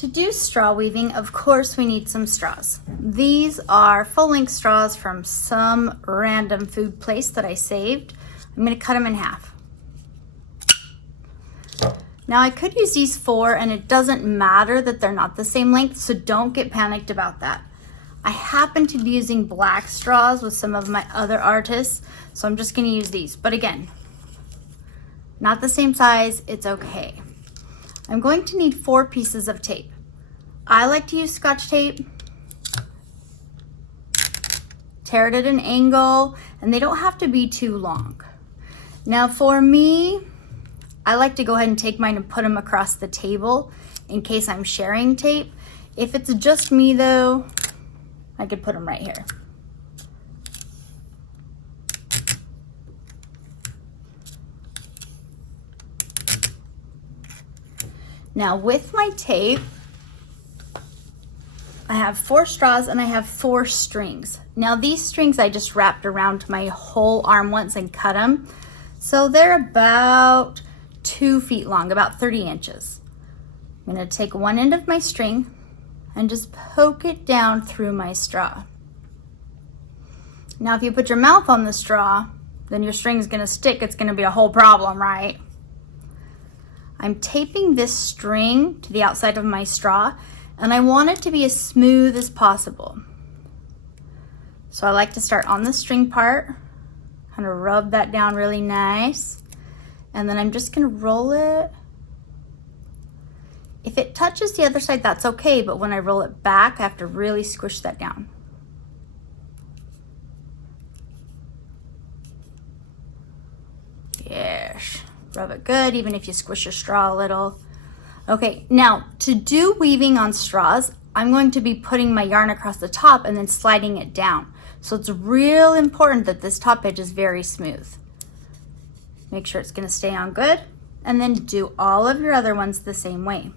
To do straw weaving, of course, we need some straws. These are full-length straws from some random food place that I saved. I'm going to cut them in half. Now I could use these 4 and it doesn't matter that they're not the same length, so don't get panicked about that. I happen to be using black straws with some of my other artists, so I'm just going to use these. But again, not the same size, it's okay. I'm going to need 4 pieces of tape. I like to use Scotch tape. Tear it at an angle, and they don't have to be too long. Now for me, I like to go ahead and take mine and put them across the table in case I'm sharing tape. If it's just me though, I could put them right here. Now with my tape, I have 4 straws and I have 4 strings. Now these strings I just wrapped around my whole arm once and cut them. So they're about 2 feet long, about 30 inches. I'm gonna take one end of my string and just poke it down through my straw. Now if you put your mouth on the straw, then your string's gonna stick. It's gonna be a whole problem, right? I'm taping this string to the outside of my straw, and I want it to be as smooth as possible. So I like to start on the string part, kind of rub that down really nice, and then I'm just gonna roll it. If it touches the other side, that's okay, but when I roll it back, I have to really squish that down. Yes. Rub it good, even if you squish your straw a little. Okay, now to do weaving on straws, I'm going to be putting my yarn across the top and then sliding it down. So it's real important that this top edge is very smooth. Make sure it's going to stay on good, and then do all of your other ones the same way.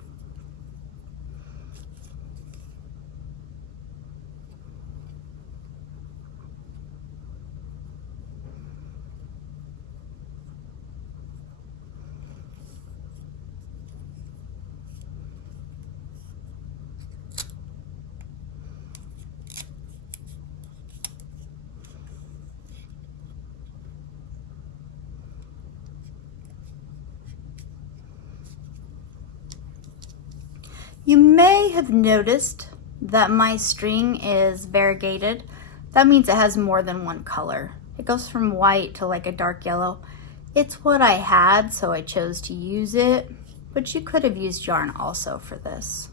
You may have noticed that my string is variegated. That means it has more than one color. It goes from white to like a dark yellow. It's what I had, so I chose to use it, but you could have used yarn also for this.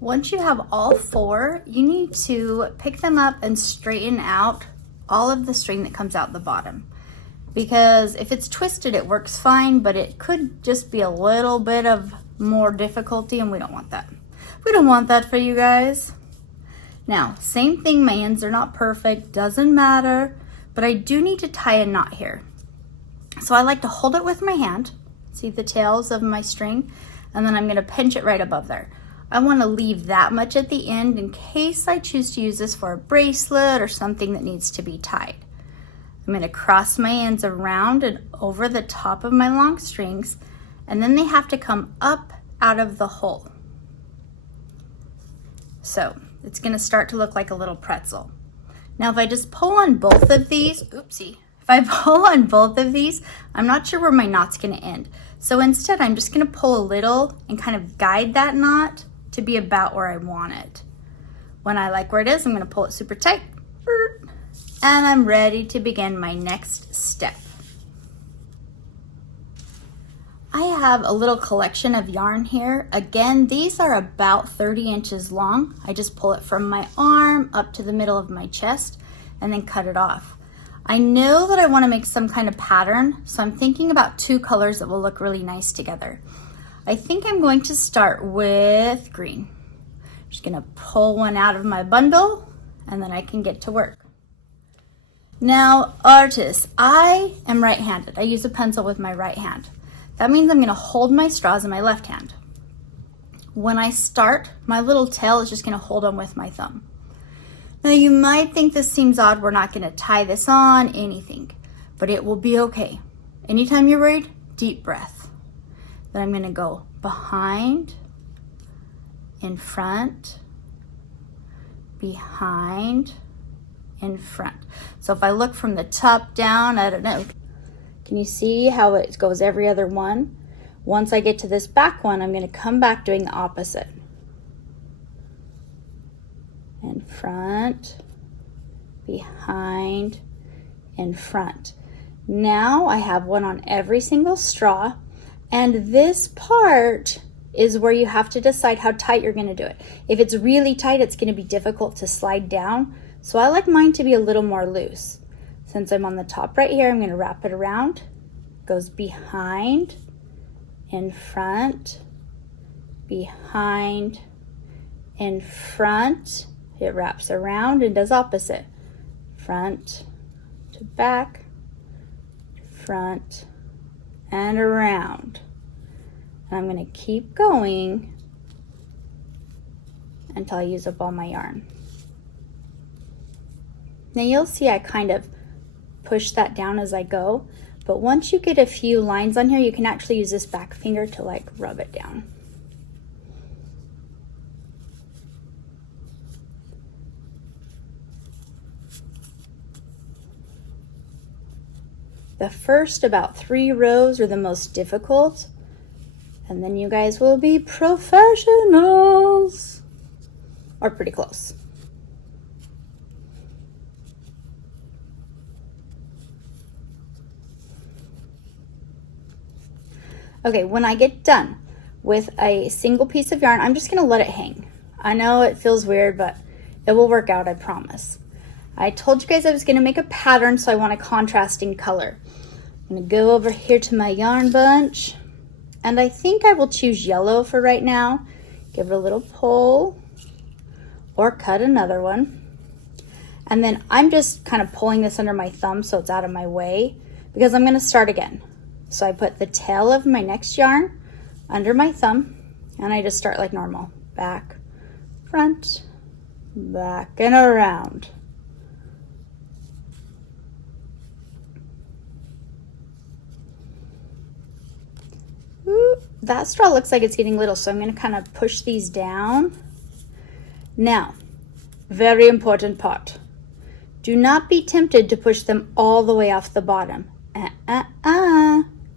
Once you have all 4, you need to pick them up and straighten out all of the string that comes out the bottom. Because if it's twisted, it works fine, but it could just be a little bit of more difficulty, and we don't want that. We don't want that for you guys. Now, same thing, my ends are not perfect, doesn't matter, but I do need to tie a knot here. So I like to hold it with my hand, see the tails of my string, and then I'm gonna pinch it right above there. I want to leave that much at the end in case I choose to use this for a bracelet or something that needs to be tied. I'm going to cross my ends around and over the top of my long strings, and then they have to come up out of the hole. So it's going to start to look like a little pretzel. Now if I just pull on both of these, oopsie, if I pull on both of these, I'm not sure where my knot's going to end. So instead I'm just going to pull a little and kind of guide that knot to be about where I want it. When I like where it is, I'm going to pull it super tight, and I'm ready to begin my next step. I have a little collection of yarn here. Again, these are about 30 inches long. I just pull it from my arm up to the middle of my chest, and then cut it off. I know that I want to make some kind of pattern, so I'm thinking about two colors that will look really nice together. I think I'm going to start with green. Just gonna pull one out of my bundle and then I can get to work. Now, artists, I am right-handed. I use a pencil with my right hand. That means I'm gonna hold my straws in my left hand. When I start, my little tail is just gonna hold on with my thumb. Now you might think this seems odd, we're not gonna tie this on, anything, but it will be okay. Anytime you're worried, deep breath. Then I'm gonna go behind, in front, behind, in front. So if I look from the top down, I don't know, can you see how it goes every other one? Once I get to this back one, I'm gonna come back doing the opposite. In front, behind, in front. Now I have one on every single straw, and this part is where you have to decide how tight you're gonna do it. If it's really tight, it's gonna be difficult to slide down, so I like mine to be a little more loose. Since I'm on the top right here, I'm gonna wrap it around, goes behind, in front, behind, in front. It wraps around and does opposite. Front to back, front and around. And I'm gonna keep going until I use up all my yarn. Now you'll see I kind of push that down as I go, but once you get a few lines on here, you can actually use this back finger to like rub it down. The first about 3 rows are the most difficult, and then you guys will be professionals, or pretty close. Okay, when I get done with a single piece of yarn, I'm just gonna let it hang. I know it feels weird, but it will work out, I promise. I told you guys I was gonna make a pattern, so I want a contrasting color. I'm gonna go over here to my yarn bunch, and I think I will choose yellow for right now. Give it a little pull, or cut another one. And then I'm just kind of pulling this under my thumb so it's out of my way, because I'm gonna start again. So I put the tail of my next yarn under my thumb, and I just start like normal. Back, front, back, and around. Ooh, that straw looks like it's getting little, so I'm gonna kind of push these down. Now, very important part. Do not be tempted to push them all the way off the bottom.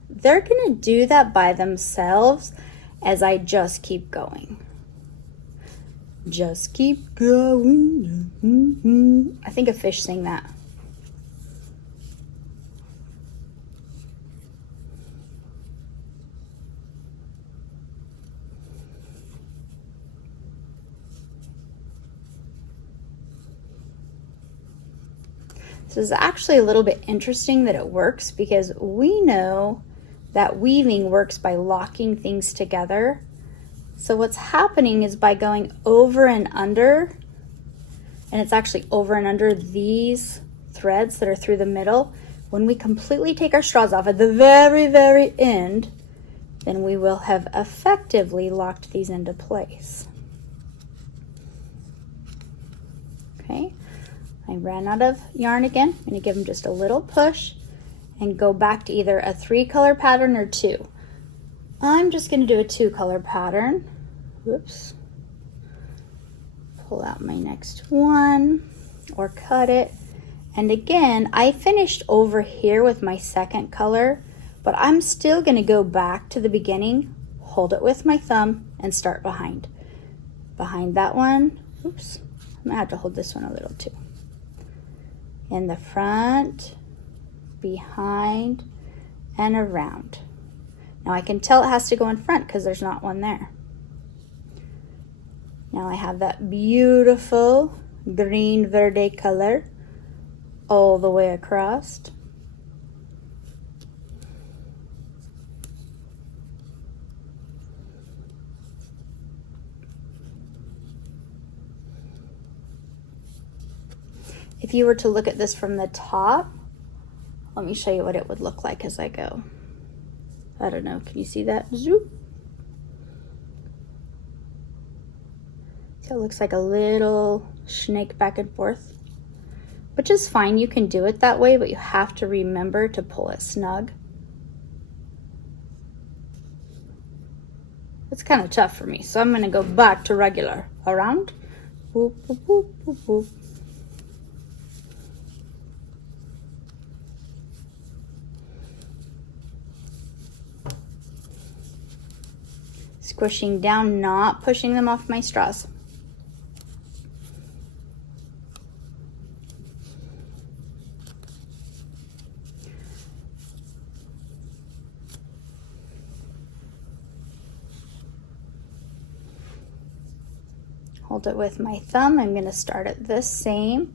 They're gonna do that by themselves as I just keep going. Just keep going. I think a fish sang that. This is actually a little bit interesting that it works, because we know that weaving works by locking things together. So what's happening is by going over and under, and it's actually over and under these threads that are through the middle, when we completely take our straws off at the very, very end, then we will have effectively locked these into place. Okay. I ran out of yarn again. I'm going to give them just a little push and go back to either a 3-color pattern or 2. I'm just going to do a 2-color pattern. Whoops. Pull out my next one or cut it. And again, I finished over here with my 2nd color, but I'm still going to go back to the beginning, hold it with my thumb, and start behind. Behind that one. Oops. I'm going to have to hold this one a little too. In the front, behind, and around. Now I can tell it has to go in front because there's not one there. Now I have that beautiful green verde color. all the way across. If you were to look at this from the top, let me show you what it would look like as I go. I don't know, can you see that? Zoop. See, it looks like a little snake back and forth, which is fine. You can do it that way, but you have to remember to pull it snug. It's kind of tough for me, so I'm gonna go back to regular. Around, boop, boop, boop, boop, boop. Squishing down, not pushing them off my straws. Hold it with my thumb. I'm going to start it the same.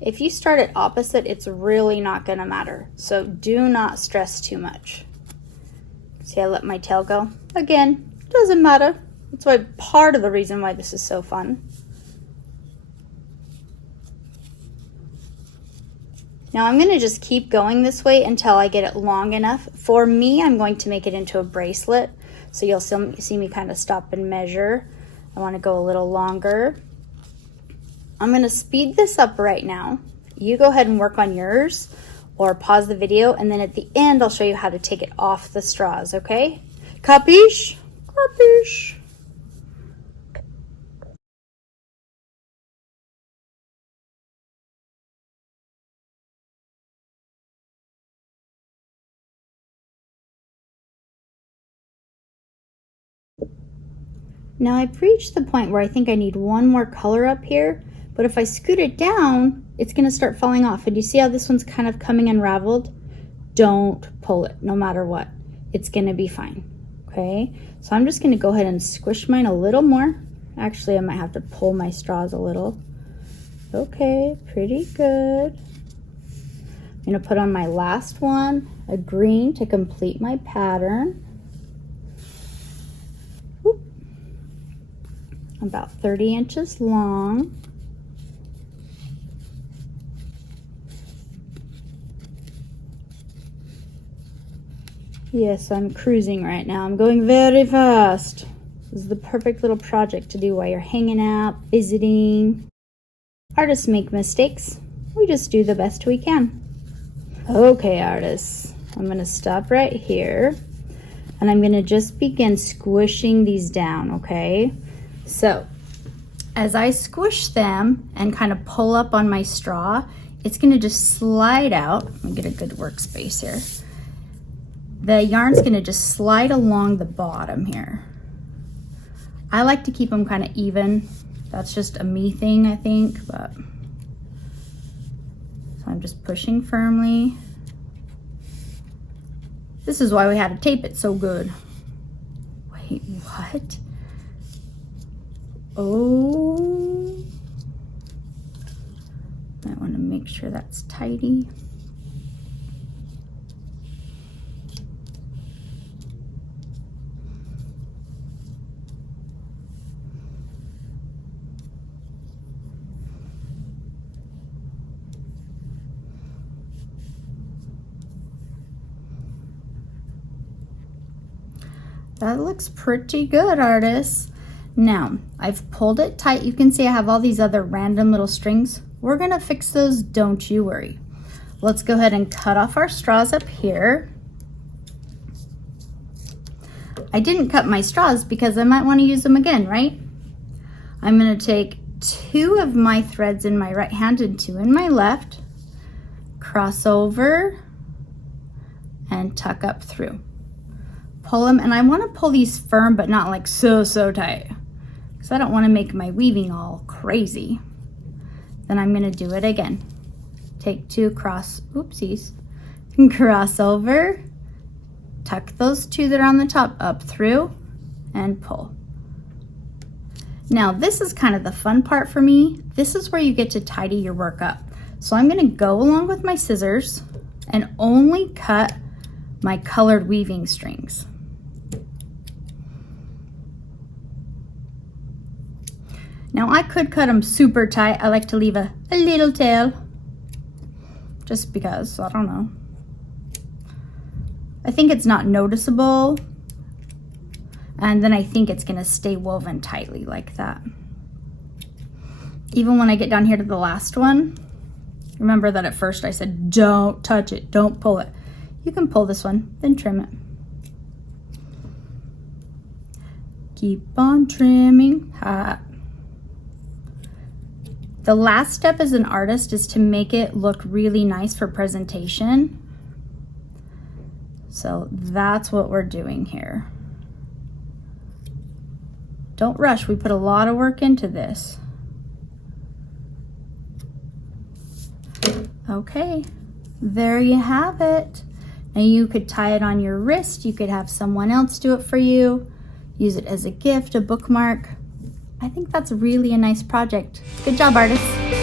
If you start it opposite, it's really not going to matter. So do not stress too much. See, I let my tail go. Again, doesn't matter. That's why part of the reason why this is so fun. Now I'm going to just keep going this way until I get it long enough. For me, I'm going to make it into a bracelet. So you'll see me kind of stop and measure. I want to go a little longer. I'm going to speed this up right now. You go ahead and work on yours, or pause the video, and then at the end I'll show you how to take it off the straws, okay? Capiche? Capiche? Now I've reached the point where I think I need one more color up here, but if I scoot it down, it's gonna start falling off. And you see how this one's kind of coming unraveled? Don't pull it, no matter what. It's gonna be fine, okay? So I'm just gonna go ahead and squish mine a little more. Actually, I might have to pull my straws a little. Okay, pretty good. I'm gonna put on my last one, a green to complete my pattern. Whoop. About 30 inches long. Yes, I'm cruising right now. I'm going very fast. This is the perfect little project to do while you're hanging out, visiting. Artists make mistakes. We just do the best we can. Okay, artists, I'm gonna stop right here and I'm gonna just begin squishing these down, okay? So, as I squish them and kind of pull up on my straw, it's gonna just slide out. Let me get a good workspace here. The yarn's gonna just slide along the bottom here. I like to keep them kind of even. That's just a me thing, I think, but. So I'm just pushing firmly. This is why we had to tape it so good. Wait, what? Oh. I want to make sure that's tidy. That looks pretty good, artists. Now, I've pulled it tight. You can see I have all these other random little strings. We're gonna fix those, don't you worry. Let's go ahead and cut off our straws up here. I didn't cut my straws because I might want to use them again, right? I'm gonna take 2 of my threads in my right hand and 2 in my left, cross over, and tuck up through. Pull them, and I want to pull these firm but not like so tight because I don't want to make my weaving all crazy. Then I'm going to do it again. Take 2, cross, oopsies, cross over, tuck those 2 that are on the top up through, and pull. Now this is kind of the fun part for me. This is where you get to tidy your work up. So I'm gonna go along with my scissors and only cut my colored weaving strings. Now I could cut them super tight. I like to leave a little tail, just because, I don't know. I think it's not noticeable, and then I think it's gonna stay woven tightly like that. Even when I get down here to the last one, remember that at first I said, don't touch it, don't pull it. You can pull this one, then trim it. Keep on trimming hot. The last step as an artist is to make it look really nice for presentation. So that's what we're doing here. Don't rush, we put a lot of work into this. Okay, there you have it. Now you could tie it on your wrist, you could have someone else do it for you, use it as a gift, a bookmark. I think that's really a nice project. Good job, artists.